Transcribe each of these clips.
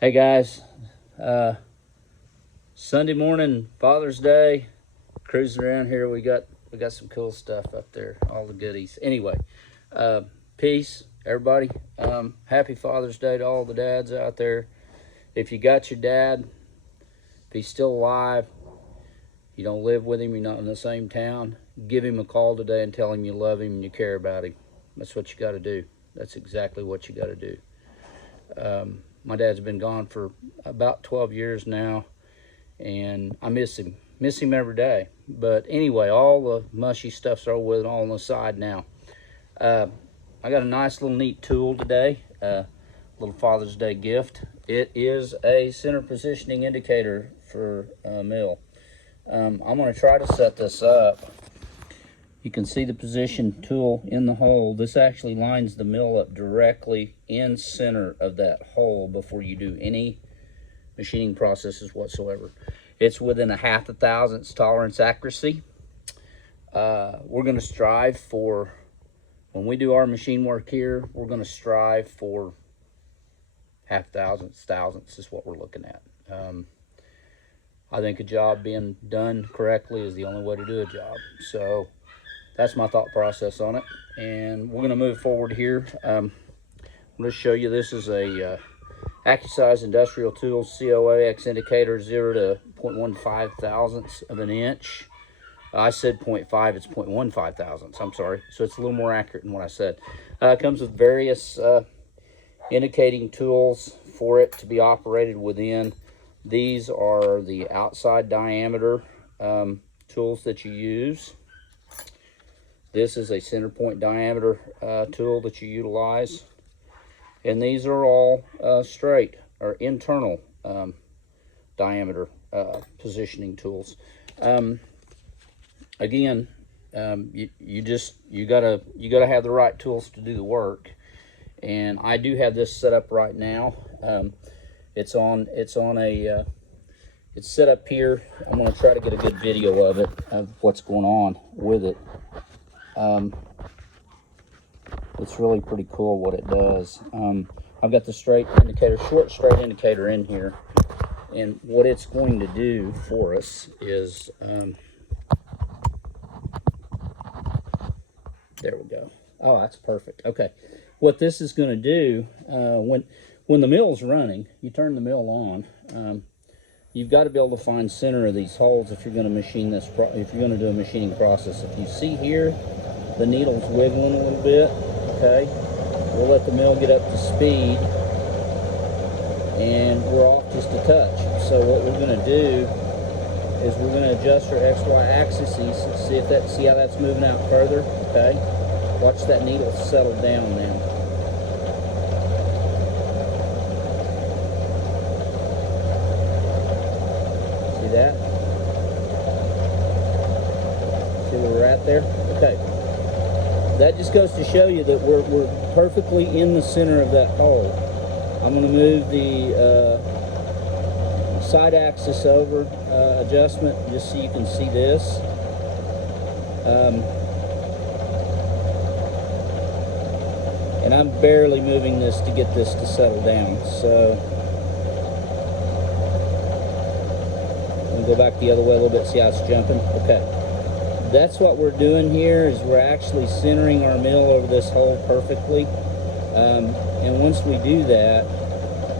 Hey guys, uh, Sunday morning, Father's Day, cruising around here. We got some cool stuff up there, all the goodies. Anyway, uh, peace, everybody. Happy Father's Day to all the dads out there. If you got your dad, if he's still alive, you don't live with him, you're not in the same town, give him a call today and tell him you love him and you care about him. That's what you got to do. That's exactly what you got to do. My dad's been gone for about 12 years now, and I miss him every day. But anyway, all the mushy stuff's over with, all on the side now. I got a nice little neat tool today, little Father's Day gift. It is a center positioning indicator for a mill. I'm going to try to set this up. You can see the position tool in the hole. This actually lines the mill up directly in center of that hole before you do any machining processes whatsoever. It's within a 1/2 thousandths tolerance accuracy. We're going to strive for, when we do our machine work here, we're going to strive for 1/2 thousandths is what we're looking at. I think a job being done correctly is the only way to do a job. So that's my thought process on it, and we're going to move forward here. I'm going to show you, this is a AccuSize Industrial Tools COAX indicator, 0 to 0.15 thousandths of an inch. I said 0.5, it's 0.15 thousandths, I'm sorry. So it's a little more accurate than what I said. It comes with various indicating tools for it to be operated within. These are the outside diameter tools that you use. This is a center point diameter tool that you utilize. And these are all straight or internal diameter positioning tools. Again, you gotta have the right tools to do the work. And I do have this set up right now. It's set up here. I'm going to try to get a good video of it, of what's going on with it. It's really pretty cool what it does. I've got the straight indicator, short straight indicator in here, and what it's going to do for us is, there we go. Oh, that's perfect. Okay, what this is going to do, when the mill's running, you turn the mill on. You've got to be able to find center of these holes if you're going to machine this. If you're going to do a machining process, if you see here, the needle's wiggling a little bit. Okay, we'll let the mill get up to speed, and we're off just a touch. So what we're going to do is we're going to adjust our XY axes, see how that's moving out further. Okay, watch that needle settle down now. See that? See where we're at there? Okay. That just goes to show you that we're perfectly in the center of that hole. I'm going to move the side axis over adjustment just so you can see this. And I'm barely moving this to get this to settle down. So I'm going to go back the other way a little bit, see how it's jumping. Okay. That's what we're doing here, is we're actually centering our mill over this hole perfectly. And once we do that,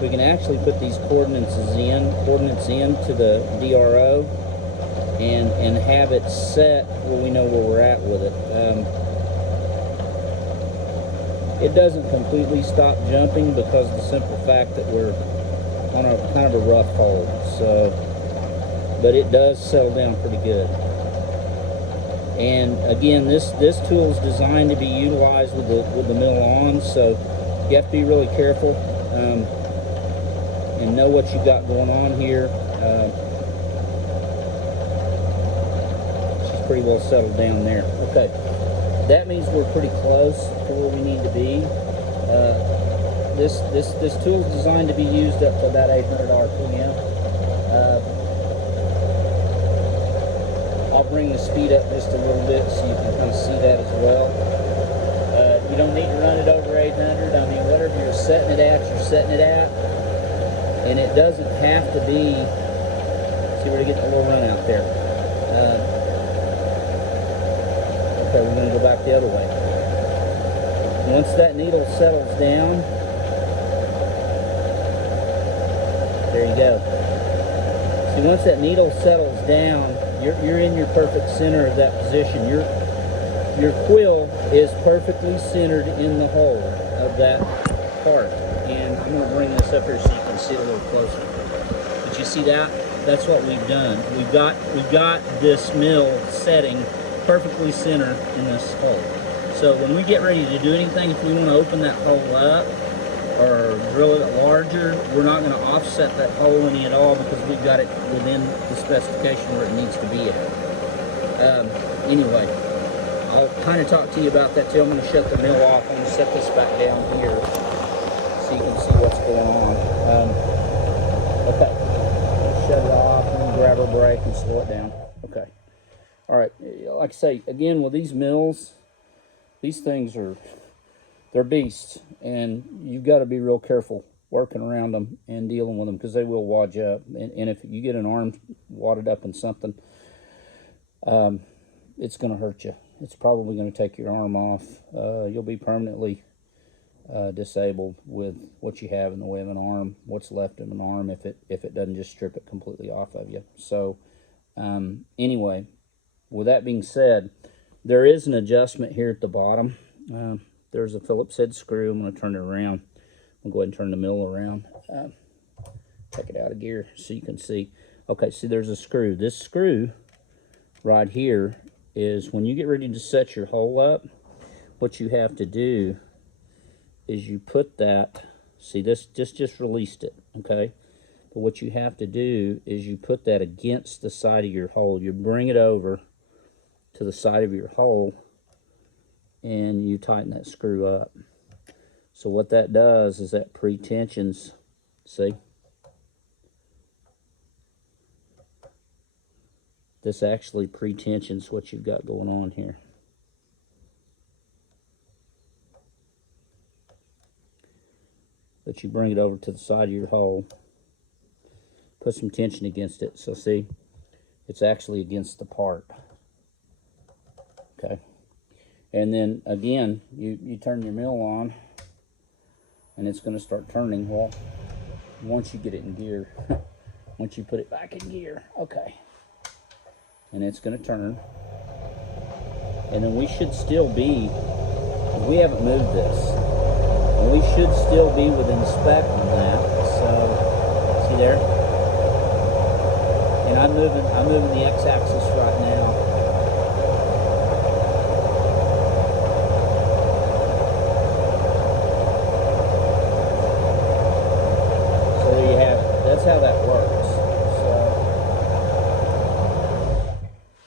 we can actually put these coordinates into the DRO and have it set where we know where we're at with it. It doesn't completely stop jumping because of the simple fact that we're on a kind of a rough hole. So, but it does settle down pretty good. And again, this tool is designed to be utilized with the mill on, so you have to be really careful and know what you got going on here. She's pretty well settled down there. Okay, that means we're pretty close to where we need to be. This tool is designed to be used up to about 800 RPM. I'll bring the speed up just a little bit so you can kind of see that as well. You don't need to run it over 800. I mean, whatever you're setting it at, you're setting it at. And it doesn't have to be, see, we're getting a little run out there. Okay, we're going to go back the other way. Once that needle settles down, there you go. See, once that needle settles down, you're in your perfect center of that position. Your quill is perfectly centered in the hole of that part. And I'm going to bring this up here so you can see it a little closer. But you see that? That's what we've done. We've got this mill setting perfectly centered in this hole. So when we get ready to do anything, if we want to open that hole up or drill it larger, we're not going to offset that hole any at all because we've got it within the specification where it needs to be at. Anyway, I'll kind of talk to you about that too. I'm going to shut the mill off. I'm going to set this back down here so you can see what's going on. Okay, shut it off and grab our brake and slow it down. Okay. All right, like I say, again, with these mills, these things they're beasts, and you've got to be real careful working around them and dealing with them because they will wad you up. And if you get an arm wadded up in something, it's going to hurt you. It's probably going to take your arm off. You'll be permanently disabled with what you have in the way of an arm, what's left of an arm if it doesn't just strip it completely off of you. So anyway, with that being said, there is an adjustment here at the bottom. There's a Phillips head screw. I'm going to turn it around. I'll go ahead and turn the mill around. Take it out of gear so you can see. Okay, see, there's a screw. This screw right here is when you get ready to set your hole up, what you have to do is you put that, see, this just released it, okay? But what you have to do is you put that against the side of your hole. You bring it over to the side of your hole and you tighten that screw up. So what that does is that pre-tensions, see? This actually pre-tensions what you've got going on here. But you bring it over to the side of your hole, put some tension against it. So see, it's actually against the part. Okay. And then again, you turn your mill on and it's going to start turning. Well, once you get it in gear, once you put it back in gear, okay. And it's going to turn. And then we should still be, we haven't moved this, and we should still be within spec on that. So, see there? And I'm moving the x-axis right now. So there you have it. That's how that works. So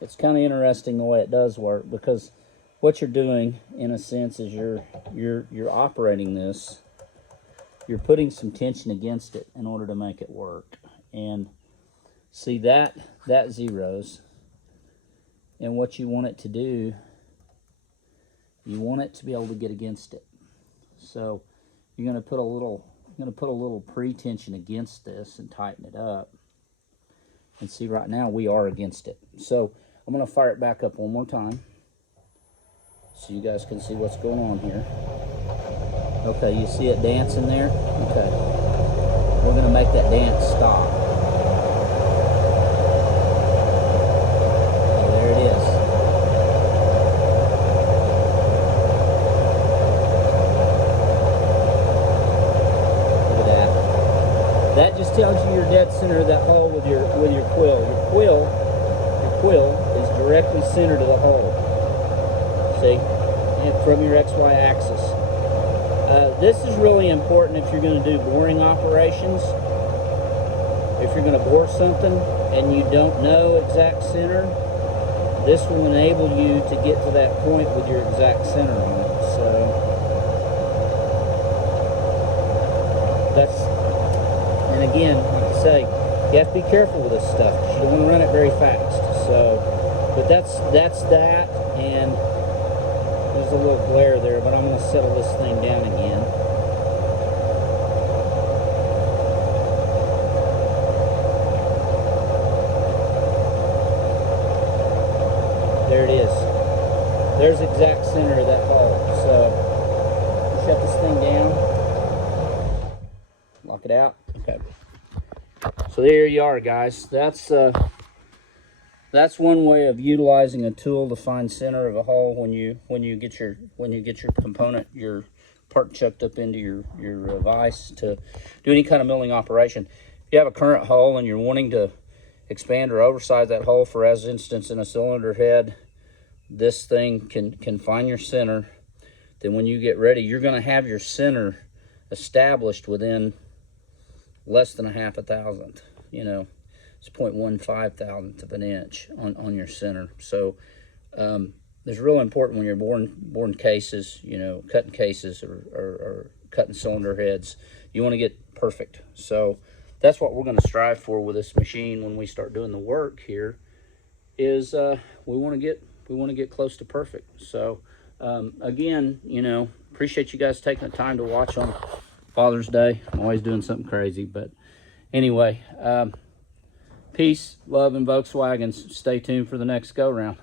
it's kind of interesting the way it does work, because what you're doing in a sense is you're operating this, you're putting some tension against it in order to make it work. And see, that zeros, and what you want it to do, you want it to be able to get against it. So you're going to put a little pre-tension against this and tighten it up. And see, right now we are against it. So I'm going to fire it back up one more time so you guys can see what's going on here. Okay, you see it dancing there? Okay. We're going to make that dance stop. Okay, there it is. Look at that. That just tells you you're dead center of that hole with your quill. Your quill is directly centered to the hole. See? And from your XY axis. This is really important if you're going to do boring operations. If you're going to bore something and you don't know exact center, this will enable you to get to that point with your exact center on it. So that's, and again, like I say, you have to be careful with this stuff because you don't want to run it very fast. So, but that's that, and there's a little glare there, but I'm going to settle this thing down again. there's the exact center of that hole. So shut this thing down, lock it out. Okay. So there you are, guys. That's one way of utilizing a tool to find center of a hole when you get your component, your part chucked up into your vise to do any kind of milling operation. If you have a current hole and you're wanting to expand or oversize that hole, for as instance in a cylinder head, this thing can find your center. Then when you get ready, you're going to have your center established within less than a half a thousandth. You know, it's 0.15 thousandth of an inch on your center. So it's really important when you're boring cases, you know, cutting cases or cutting cylinder heads. You want to get perfect. So that's what we're going to strive for with this machine when we start doing the work here. Is we want to get close to perfect. So again, you know, appreciate you guys taking the time to watch on Father's Day. I'm always doing something crazy, but anyway, peace, love, and Volkswagens. Stay tuned for the next go round.